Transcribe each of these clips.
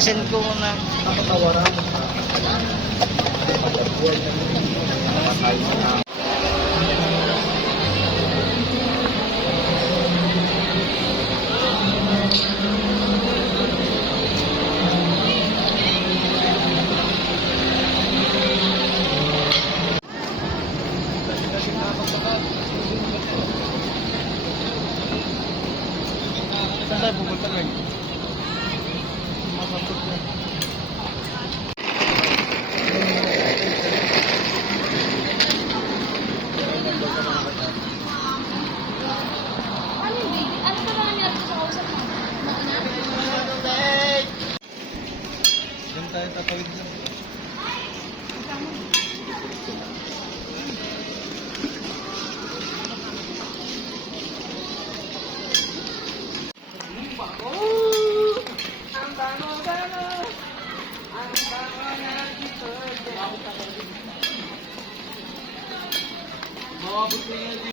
send ko na. Nakatawaran. Saan tayo pupunta Greg? Hallelujah.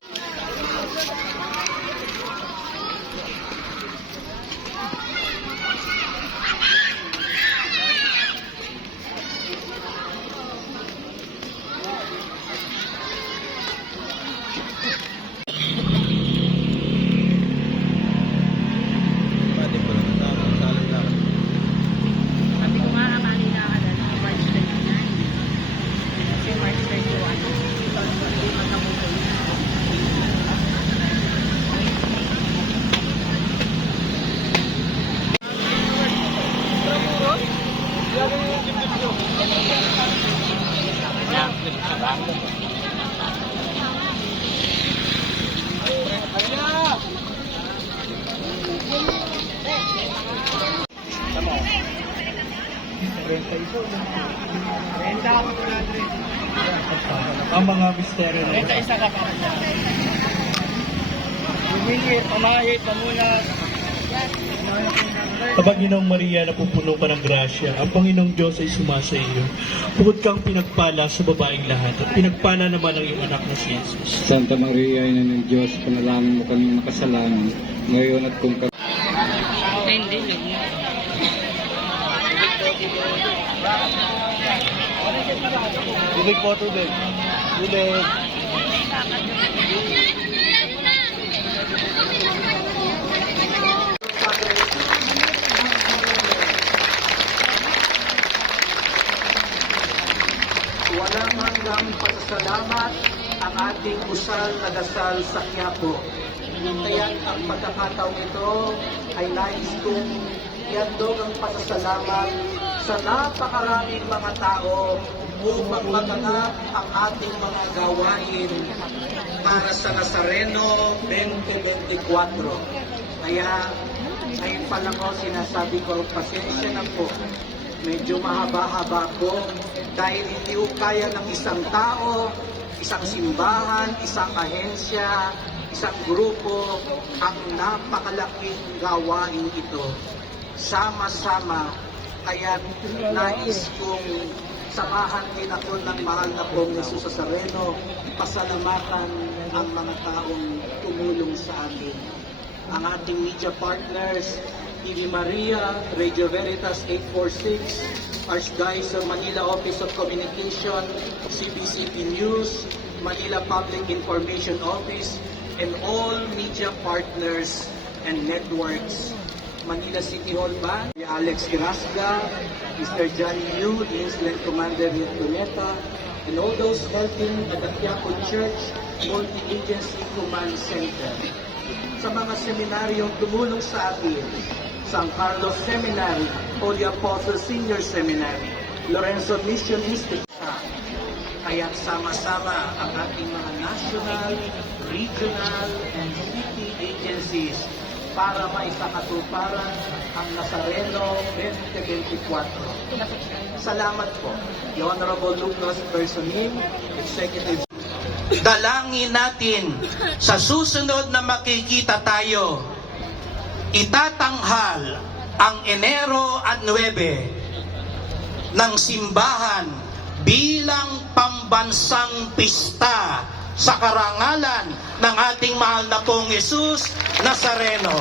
Ang mga misteryo na Renta isa ka pa. Bumili, pamahit, pamunas. Sa Panginoong Maria, napupuno ka ng grasya. Ang Panginoong Diyos ay sumasa iyo. Bukod kang pinagpala sa babaeng lahat at pinagpala naman ang iyong anak na si Jesus. Santa Maria, Ina ng Diyos, panalangin mo kaming makasalanan, ngayon at kung kami Ay, hindi. Tubig po, tubig. Tubig. Walang pasasalamat ang ating usal na dasal sa Quiapo. Kaya ang pagkakataong ito ay nais kong iandog ang pasasalamat sa napakaraming mga tao upang maganap ang ating mga gawain para sa Nazareno 2024. Kaya ngayon pa lang ako sinasabi ko, pasensya na po medyo mahaba-haba po. Dahil hindi ko kaya ng isang tao, isang simbahan, isang ahensya, isang grupo ang napakalaking gawain ito. Sama-sama, kaya nais kong samahan din ako ng mahal na pong Jesus sa Sareno, pasalamatan ang mga taong tumulong sa atin ang ating media partners, TV Maria, Radio Veritas 846, Archdiocese Manila Office of Communication, CBCP News, Manila Public Information Office, and all media partners and networks. Manila City Hall Band, Alex Girasga, Mr. Johnny Yu, the Insolent Commander of Cuneta, and all those helping at the Quiapo Church Multi-Agency Command Center sa mga seminaryong tumulong sa atin, San Carlos Seminary, Holy Apostle Senior Seminary, Lorenzo Mission Institute. Kaya sama-sama ang ating mga national, regional, and city agencies para maisakatuparan ang Nazareno 2024. Salamat po. The Honorable Lucas Personing, Executive dalangin natin sa susunod na makikita tayo, itatanghal ang Enero at 9 ng simbahan bilang pambansang pista sa karangalan ng ating mahal na pong Jesus Nazareno.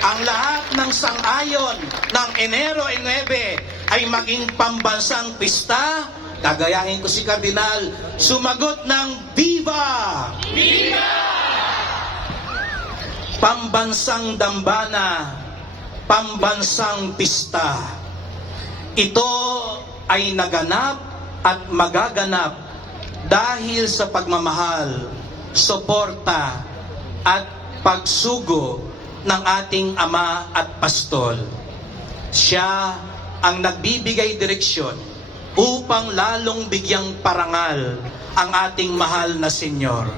ang lahat ng sangayon ng Enero 9 ay maging pambansang pista, gagayahin ko si Kardinal, sumagot ng Viva! Pambansang dambana, pambansang pista. Ito ay naganap at magaganap dahil sa pagmamahal, suporta at pagsugo ng ating ama at pastol. Siya ang nagbibigay direksyon upang lalong bigyang parangal ang ating mahal na Senyor.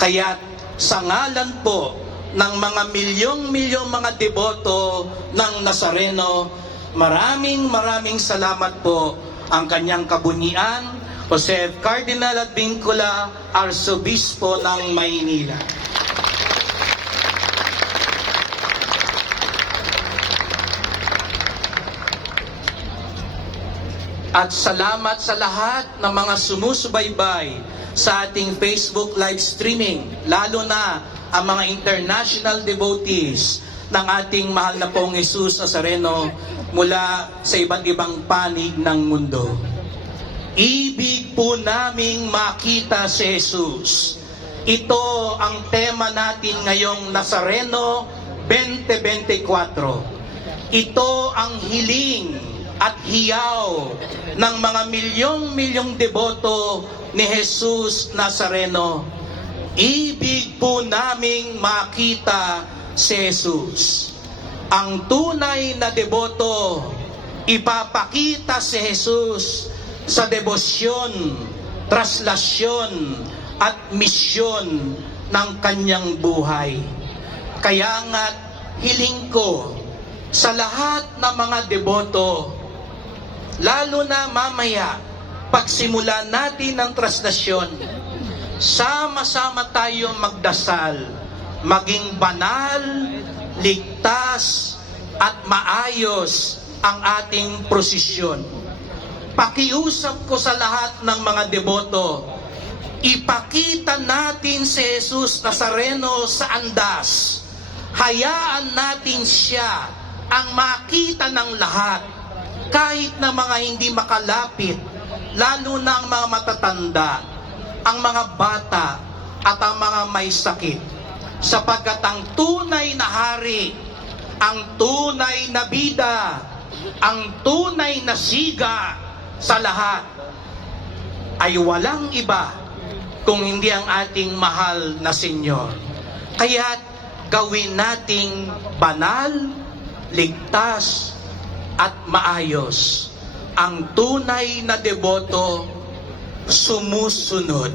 Kaya't sa ngalan po ng mga milyong-milyong mga deboto ng Nazareno, maraming maraming salamat po ang kanyang kabunian, Jose Cardinal at Vincula, Arsobispo ng Maynila. At salamat sa lahat ng mga sumusubaybay sa ating Facebook live streaming, lalo na ang mga international devotees ng ating mahal na pong Jesus Nazareno mula sa iba't ibang panig ng mundo. Ibig po naming makita si Jesus. Ito ang tema natin ngayong Nazareno 2024. Ito ang hiling at hiyaw ng mga milyong-milyong deboto ni Jesus Nazareno. Ibig po naming makita si Jesus. Ang tunay na deboto, ipapakita si Jesus sa debosyon, traslasyon, at misyon ng kanyang buhay. Kaya nga hiling ko sa lahat ng mga deboto, lalo na mamaya, pagsimula natin ng traslasyon, sama-sama tayo magdasal, maging banal, ligtas, at maayos ang ating prosesyon. Pakiusap ko sa lahat ng mga deboto, ipakita natin si Jesus Nazareno sa andas. Hayaan natin siya ang makita ng lahat, kahit na mga hindi makalapit, lalo na ang mga matatanda, ang mga bata, at ang mga may sakit. Sapagkat ang tunay na hari, ang tunay na bida, ang tunay na siga sa lahat, ay walang iba kung hindi ang ating mahal na Senyor. Kaya gawin nating banal, ligtas, at maayos. Ang tunay na deboto sumusunod,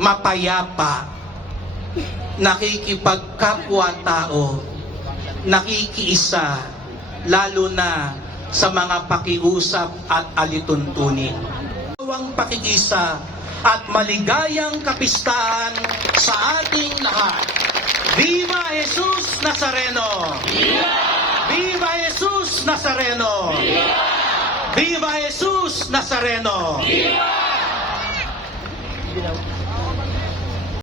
mapayapa, nakikipagkapwa-tao, nakikiisa, lalo na sa mga pakiusap at alituntunin. Ang pakikisa at maligayang kapistahan sa ating lahat. Viva Jesus Nazareno! Viva Nazareno! Viva Jesus Nazareno!